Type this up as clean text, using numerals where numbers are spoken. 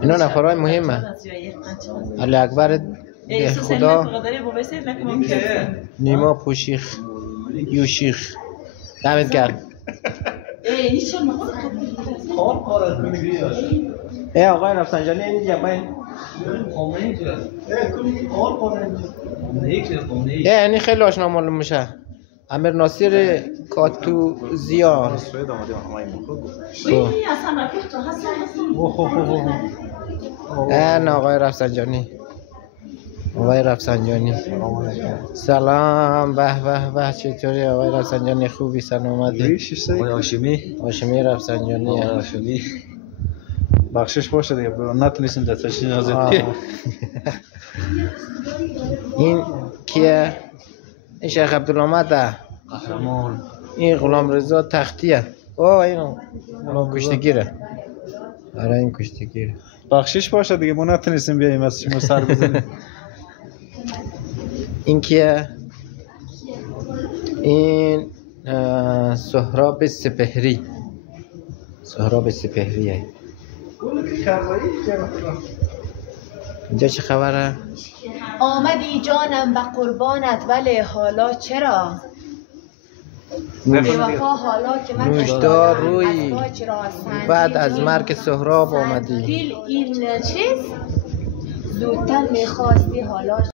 اینا نفرهای مهمه. علی اکبر خدا، نیما پوشیخ، یوشیخ، دمت گرم. آقای رفسنجانی اینجا باید یعنی خیلی آشنا معلوم میشه. امیر ناصر کاتوزیان. این آقای رفسنجانی. آقای رفسنجانی سلام. به به به، چطوری آقای رفسنجانی؟ خوبی؟ سلامتی؟ آقای هاشمی رفسنجانی. هاشمی بخشش باشه دیگه، نتونستیم دستش نازدی. این کیه؟ این شیخ عبدالحمد قهرمان. این غلام رضا تختیه. این کشتیگیره. آره این کشتیگیره. بخشش باشه دیگه، ما نتونستیم بیاییم از شما سر بزنیم. این کیه؟ این سهراب سپهری. سهراب سپهریه. اینجا چه خبره؟ آمدی جانم به قربانت، ولی حالا چرا؟ بی‌وفا حالا که من نوشدار روی بعد از مرگ سهراب آمدی. دل این چیز زودتر میخواستی، حالا